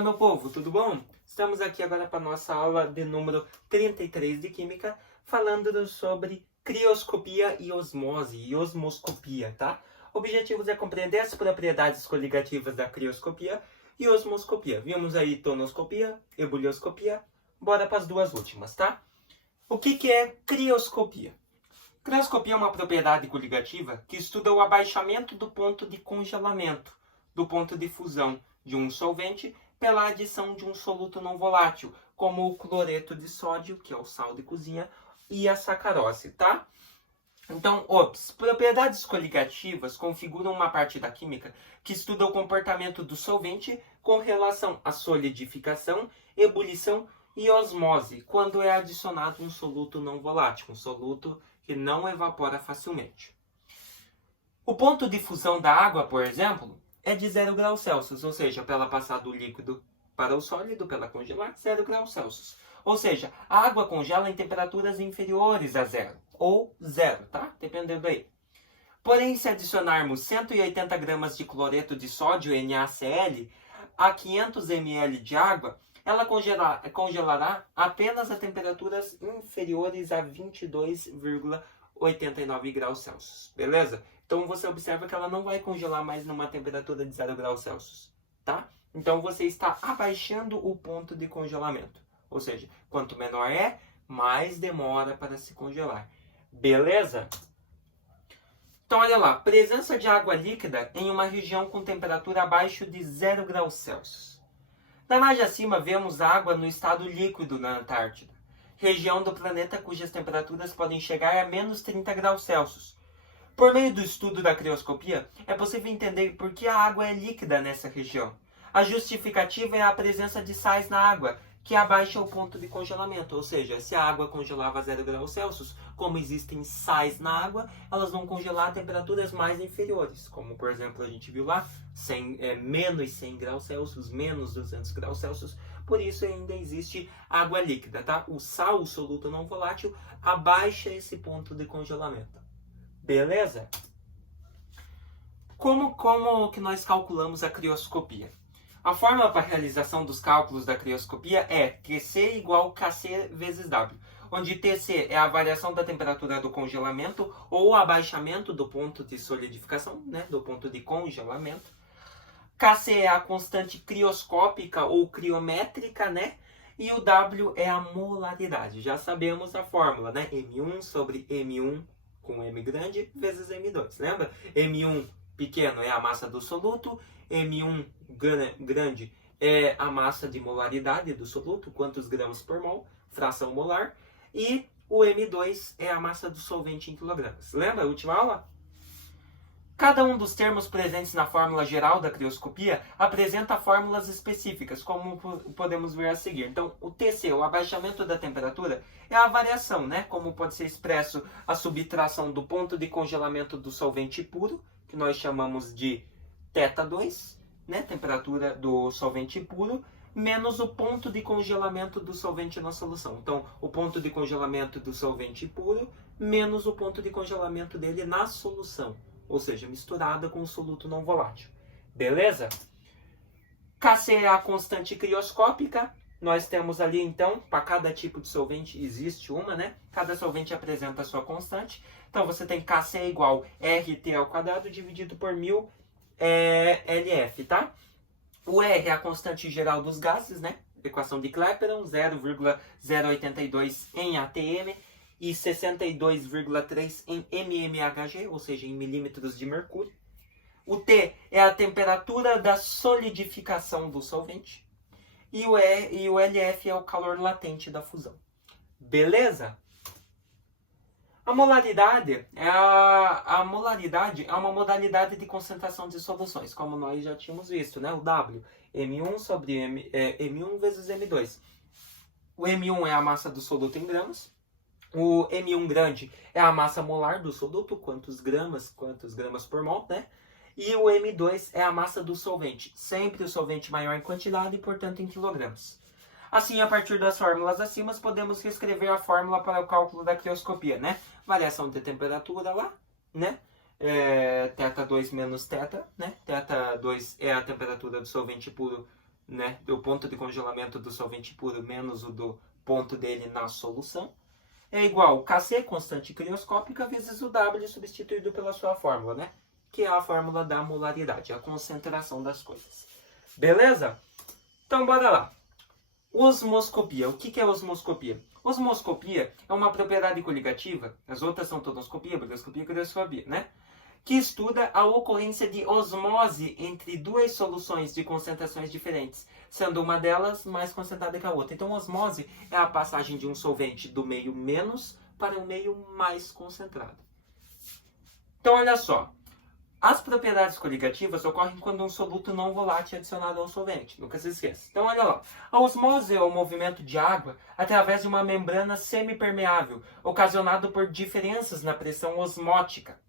Fala, meu povo, tudo bom? Estamos aqui agora para a nossa aula de número 33 de Química, falando sobre crioscopia e osmose, e osmoscopia, tá? Objetivos é compreender as propriedades coligativas da crioscopia e osmoscopia. Vimos aí tonoscopia, ebulioscopia, bora para as duas últimas, tá? O que é crioscopia? Crioscopia é uma propriedade coligativa que estuda o abaixamento do ponto de congelamento, do ponto de fusão de um solvente pela adição de um soluto não volátil, como o cloreto de sódio, que é o sal de cozinha, e a sacarose, tá? Então, propriedades coligativas configuram uma parte da química que estuda o comportamento do solvente com relação à solidificação, ebulição e osmose, quando é adicionado um soluto não volátil, um soluto que não evapora facilmente. O ponto de fusão da água, por exemplo, é de 0 graus Celsius, ou seja, para ela passar do líquido para o sólido, para ela congelar, 0 graus Celsius. Ou seja, a água congela em temperaturas inferiores a 0, ou 0, tá? Dependendo aí. Porém, se adicionarmos 180 gramas de cloreto de sódio, NaCl, a 500 ml de água, ela congelará apenas a temperaturas inferiores a 22,89 graus Celsius, beleza? Então você observa que ela não vai congelar mais numa temperatura de 0 graus Celsius, tá? Então você está abaixando o ponto de congelamento. Ou seja, quanto menor é, mais demora para se congelar. Beleza? Então olha lá, presença de água líquida em uma região com temperatura abaixo de 0 graus Celsius. Na imagem acima vemos água no estado líquido na Antártida, região do planeta cujas temperaturas podem chegar a menos 30 graus Celsius. Por meio do estudo da crioscopia, é possível entender por que a água é líquida nessa região. A justificativa é a presença de sais na água, que abaixa o ponto de congelamento. Ou seja, se a água congelava a 0 graus Celsius, como existem sais na água, elas vão congelar a temperaturas mais inferiores. Como, por exemplo, a gente viu lá, menos 100 graus Celsius, menos 200 graus Celsius. Por isso ainda existe água líquida, tá? O sal, o soluto não volátil, abaixa esse ponto de congelamento. Beleza? Como que nós calculamos a crioscopia? A fórmula para a realização dos cálculos da crioscopia é TC igual KC vezes W, onde TC é a variação da temperatura do congelamento ou abaixamento do ponto de solidificação, né, do ponto de congelamento. KC é a constante crioscópica ou criométrica, né? E o W é a molaridade. Já sabemos a fórmula, né? M1 sobre M1 com M grande vezes M2. Lembra? M1 pequeno é a massa do soluto, M1 grande é a massa de molaridade do soluto, quantos gramas por mol, fração molar, e o M2 é a massa do solvente em quilogramas. Lembra a última aula? Cada um dos termos presentes na fórmula geral da crioscopia apresenta fórmulas específicas, como podemos ver a seguir. Então, o TC, o abaixamento da temperatura, é a variação, né? Como pode ser expresso a subtração do ponto de congelamento do solvente puro, que nós chamamos de θ2, né? Temperatura do solvente puro, menos o ponto de congelamento do solvente na solução. Então, o ponto de congelamento do solvente puro, menos o ponto de congelamento dele na solução. Ou seja, misturada com o soluto não volátil. Beleza? Kc é a constante crioscópica. Nós temos ali, então, para cada tipo de solvente existe uma, né? Cada solvente apresenta a sua constante. Então, você tem Kc igual RT ao quadrado dividido por 1000 LF, tá? O R é a constante geral dos gases, né? Equação de Clapeyron, 0,082 em atm. E 62,3 em mmHg, ou seja, em milímetros de mercúrio. O T é a temperatura da solidificação do solvente. E o LF é o calor latente da fusão. Beleza? A molaridade é uma modalidade de concentração de soluções, como nós já tínhamos visto, né? O W, M1 sobre M1 vezes M2. O M1 é a massa do soluto em gramas. O M1 grande é a massa molar do soluto, quantos gramas por mol, né? E o M2 é a massa do solvente, sempre o solvente maior em quantidade e, portanto, em quilogramas. Assim, a partir das fórmulas acima, podemos reescrever a fórmula para o cálculo da crioscopia, né? Variação de temperatura lá, né? θ2 menos θ, né? θ2 é a temperatura do solvente puro né, do ponto de congelamento do solvente puro menos o do ponto dele na solução, é igual Kc, constante crioscópica, vezes o W substituído pela sua fórmula, né? Que é a fórmula da molaridade, a concentração das coisas. Beleza? Então, bora lá. Osmoscopia. O que é osmoscopia? Osmoscopia é uma propriedade coligativa, as outras são tonoscopia, briloscopia e crioscopia, né? Que estuda a ocorrência de osmose entre duas soluções de concentrações diferentes, sendo uma delas mais concentrada que a outra. Então, osmose é a passagem de um solvente do meio menos para o meio mais concentrado. Então, olha só. As propriedades coligativas ocorrem quando um soluto não volátil é adicionado ao solvente. Nunca se esqueça. Então, olha lá. A osmose é o movimento de água através de uma membrana semipermeável, ocasionado por diferenças na pressão osmótica.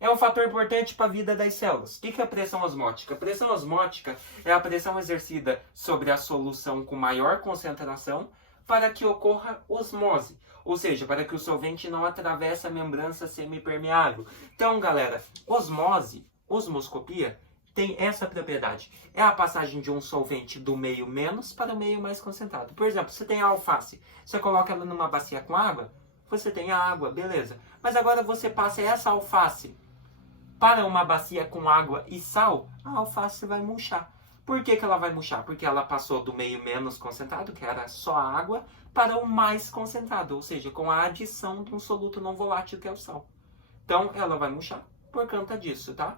É um fator importante para a vida das células. O que é a pressão osmótica? A pressão osmótica é a pressão exercida sobre a solução com maior concentração para que ocorra osmose. Ou seja, para que o solvente não atravesse a membrana semipermeável. Então, galera, osmoscopia, tem essa propriedade. É a passagem de um solvente do meio menos para o meio mais concentrado. Por exemplo, você tem a alface. Você coloca ela numa bacia com água, você tem a água, beleza. Mas agora você passa essa alface para uma bacia com água e sal, a alface vai murchar. Por que ela vai murchar? Porque ela passou do meio menos concentrado, que era só a água, para o mais concentrado, ou seja, com a adição de um soluto não volátil, que é o sal. Então, ela vai murchar por conta disso, tá?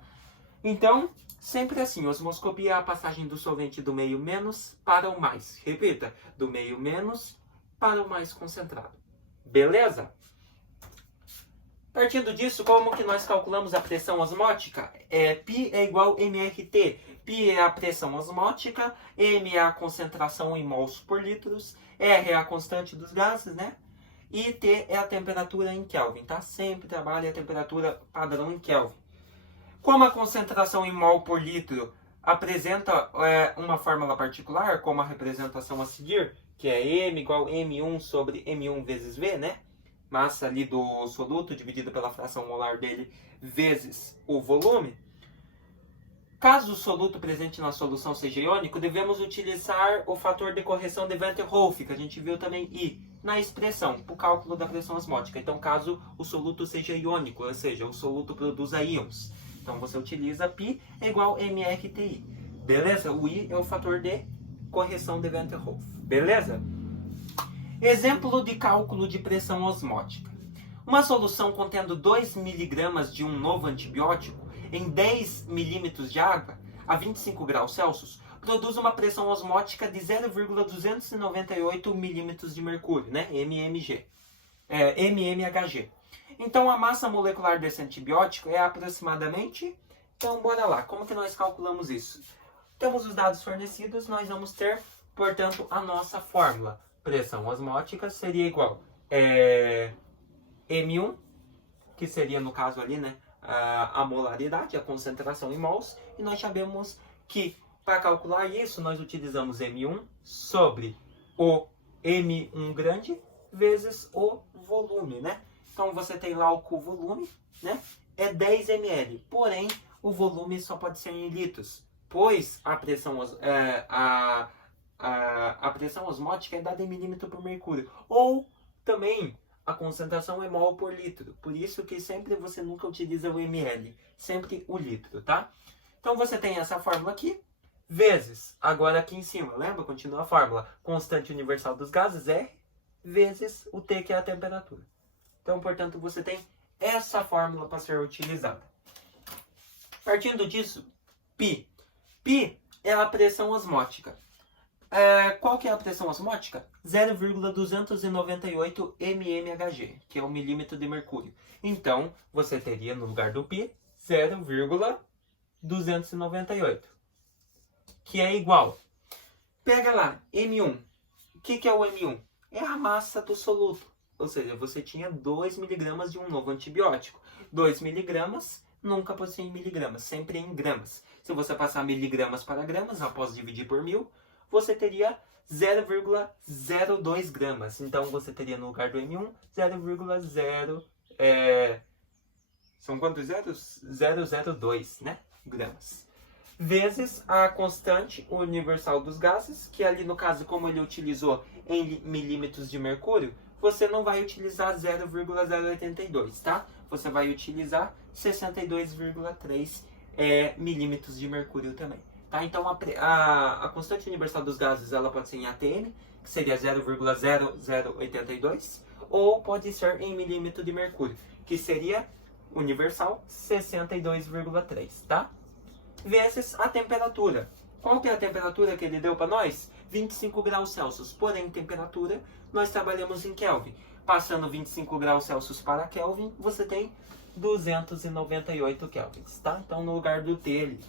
Então, sempre assim, osmoscopia é a passagem do solvente do meio menos para o mais. Repita, do meio menos para o mais concentrado. Beleza? Partindo disso, como que nós calculamos a pressão osmótica? Π é igual a mRT. Π é a pressão osmótica, M é a concentração em mols por litros, R é a constante dos gases, né? E T é a temperatura em Kelvin, tá? Sempre trabalha a temperatura padrão em Kelvin. Como a concentração em mol por litro apresenta uma fórmula particular, como a representação a seguir, que é M igual a M1 sobre M1 vezes V, né? Massa ali do soluto dividida pela fração molar dele vezes o volume. Caso o soluto presente na solução seja iônico, devemos utilizar o fator de correção de Van der Rohe, que a gente viu também I, na expressão, para o cálculo da pressão osmótica. Então, caso o soluto seja iônico, ou seja, o soluto produza íons. Então, você utiliza π é igual a mRTI. Beleza? O I é o fator de correção de Van der Rohe. Beleza? Exemplo de cálculo de pressão osmótica. Uma solução contendo 2 mg de um novo antibiótico em 10 milímetros de água a 25 graus Celsius produz uma pressão osmótica de 0,298 milímetros de mercúrio, né? mmHg. Então, a massa molecular desse antibiótico é aproximadamente... Então, bora lá. Como que nós calculamos isso? Temos os dados fornecidos, nós vamos ter, portanto, a nossa fórmula. Pressão osmótica seria igual M1, que seria, no caso ali, né, a molaridade, a concentração em mols, e nós sabemos que, para calcular isso, nós utilizamos M1 sobre o M1 grande vezes o volume, né? Então, você tem lá o volume, né? É 10 ml, porém, o volume só pode ser em litros, pois a pressão a pressão osmótica é dada em milímetro por mercúrio. Ou também a concentração é mol por litro. Por isso que sempre você nunca utiliza o ml. Sempre o litro, tá? Então você tem essa fórmula aqui. Vezes, agora aqui em cima, lembra? Continua a fórmula. Constante universal dos gases, R, vezes o T, que é a temperatura. Então, portanto, você tem essa fórmula para ser utilizada. Partindo disso, π. π é a pressão osmótica. Qual que é a pressão osmótica? 0,298 mmHg, que é o milímetro de mercúrio. Então, você teria no lugar do π 0,298, que é igual. Pega lá, M1. O que é o M1? É a massa do soluto. Ou seja, você tinha 2 mg de um novo antibiótico. 2 mg nunca pode ser em miligramas, sempre em gramas. Se você passar miligramas para gramas, após dividir por 1000, você teria 0,02 gramas. Então, você teria no lugar do M1, 0,0... são quantos zeros? 002, né? Gramas. vezes a constante universal dos gases, que ali no caso, como ele utilizou em milímetros de mercúrio, você não vai utilizar 0,082, tá? Você vai utilizar 62,3 milímetros de mercúrio também. Tá? Então a constante universal dos gases ela pode ser em atm, que seria 0,0082, ou pode ser em milímetro de mercúrio, que seria universal 62,3, tá? Vezes a temperatura. Qual que é a temperatura que ele deu para nós? 25 graus Celsius. Porém, temperatura, nós trabalhamos em Kelvin. Passando 25 graus Celsius para Kelvin, você tem 298 kelvins, tá? Então, no lugar do T ali.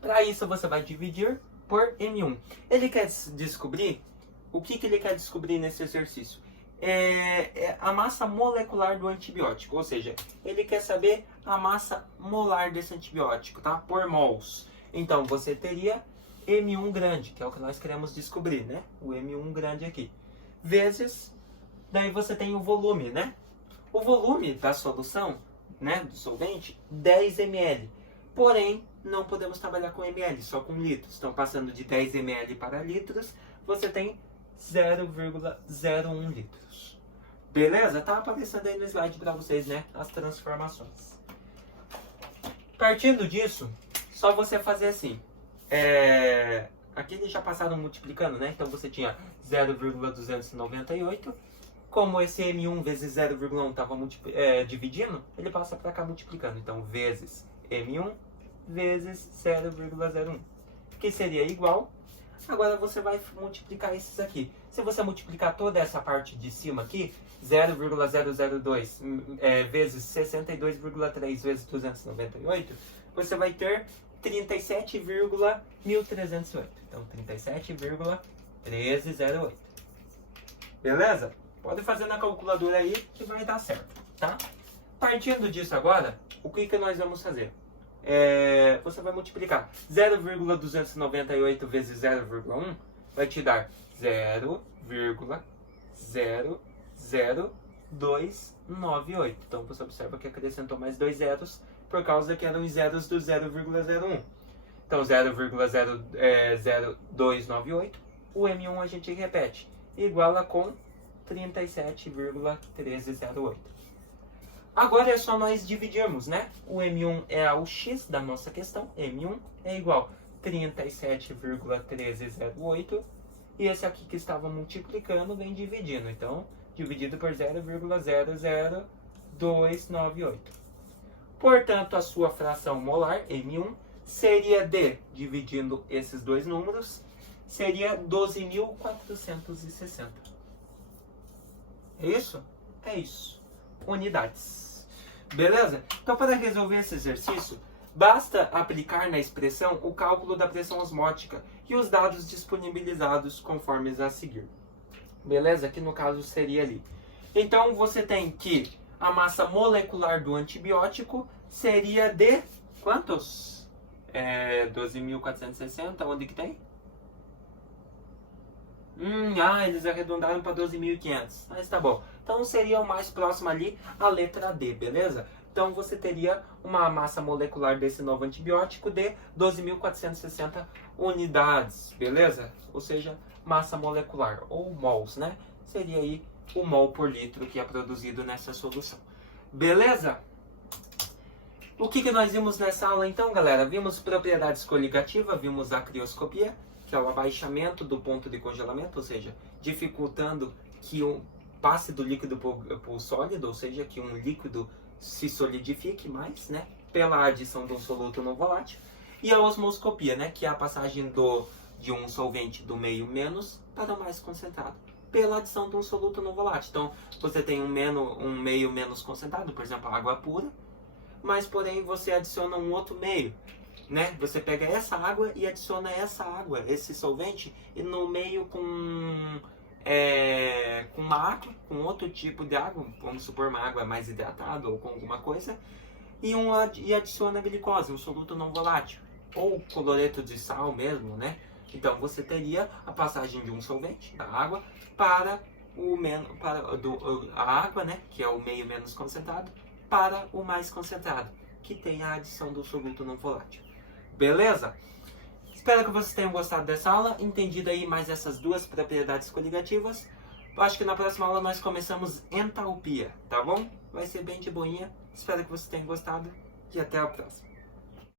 Para isso, você vai dividir por M1. Ele quer descobrir, o que ele quer descobrir nesse exercício? É a massa molecular do antibiótico, ou seja, ele quer saber a massa molar desse antibiótico, tá? Por mols. Então, você teria M1 grande, que é o que nós queremos descobrir, né? O M1 grande aqui. Vezes, daí você tem o volume, né? O volume da solução, né, do solvente, 10 ml. Porém, não podemos trabalhar com ml, só com litros. Então, passando de 10 ml para litros, você tem 0,01 litros. Beleza? Tá aparecendo aí no slide para vocês, né? As transformações. Partindo disso, só você fazer assim. Aqui eles já passaram multiplicando, né? Então você tinha 0,298. Como esse M1 vezes 0,1 estava dividindo, ele passa para cá multiplicando. Então, vezes M1 vezes 0,01. Que seria igual. Agora você vai multiplicar esses aqui. Se você multiplicar toda essa parte de cima aqui, 0,002 vezes 62,3 vezes 298, você vai ter 37,1308. Então, 37,1308. Beleza? Pode fazer na calculadora aí que vai dar certo, tá? Partindo disso agora, o que nós vamos fazer? Você vai multiplicar 0,298 vezes 0,1 vai te dar 0,00298. Então você observa que acrescentou mais dois zeros por causa que eram os zeros do 0,01. Então 0,0298, o M1 a gente repete, igual a com 37,1308. Agora é só nós dividirmos, né? O M1 é o X da nossa questão. M1 é igual a 37,1308. E esse aqui que estava multiplicando vem dividindo. Então, dividido por 0,00298. Portanto, a sua fração molar, M1, seria de, dividindo esses dois números, seria 12.460. É isso? É isso. Unidades. Beleza? Então, para resolver esse exercício, basta aplicar na expressão o cálculo da pressão osmótica e os dados disponibilizados conforme a seguir. Beleza? Que no caso seria ali. Então, você tem que a massa molecular do antibiótico seria de quantos? 12.460, onde que tem? Eles arredondaram para 12.500. Mas tá bom. Então seria o mais próximo ali a letra D, beleza? Então você teria uma massa molecular desse novo antibiótico de 12.460 unidades, beleza? Ou seja, massa molecular, ou mols, né? Seria aí o mol por litro que é produzido nessa solução. Beleza? O que nós vimos nessa aula então, galera? Vimos propriedades coligativas, vimos a crioscopia, que é o abaixamento do ponto de congelamento, ou seja, dificultando que o passe do líquido para o sólido, ou seja, que um líquido se solidifique mais, né, pela adição de um soluto no volátil. E a osmoscopia, né, que é a passagem de um solvente do meio menos para o mais concentrado, pela adição de um soluto no volátil. Então, você tem um meio menos concentrado, por exemplo, a água pura, mas porém você adiciona um outro meio, né? Você pega essa água e adiciona essa água, esse solvente, e no meio com uma água, com outro tipo de água, vamos supor uma água mais hidratada ou com alguma coisa, e adiciona glicose, um soluto não volátil, ou cloreto de sal mesmo, né? Então você teria a passagem de um solvente, da água, para a água, né, que é o meio menos concentrado, para o mais concentrado, que tem a adição do soluto não volátil. Beleza? Espero que vocês tenham gostado dessa aula, entendido aí mais essas duas propriedades coligativas. Eu acho que na próxima aula nós começamos entalpia, tá bom? Vai ser bem de boinha. Espero que vocês tenham gostado e até a próxima.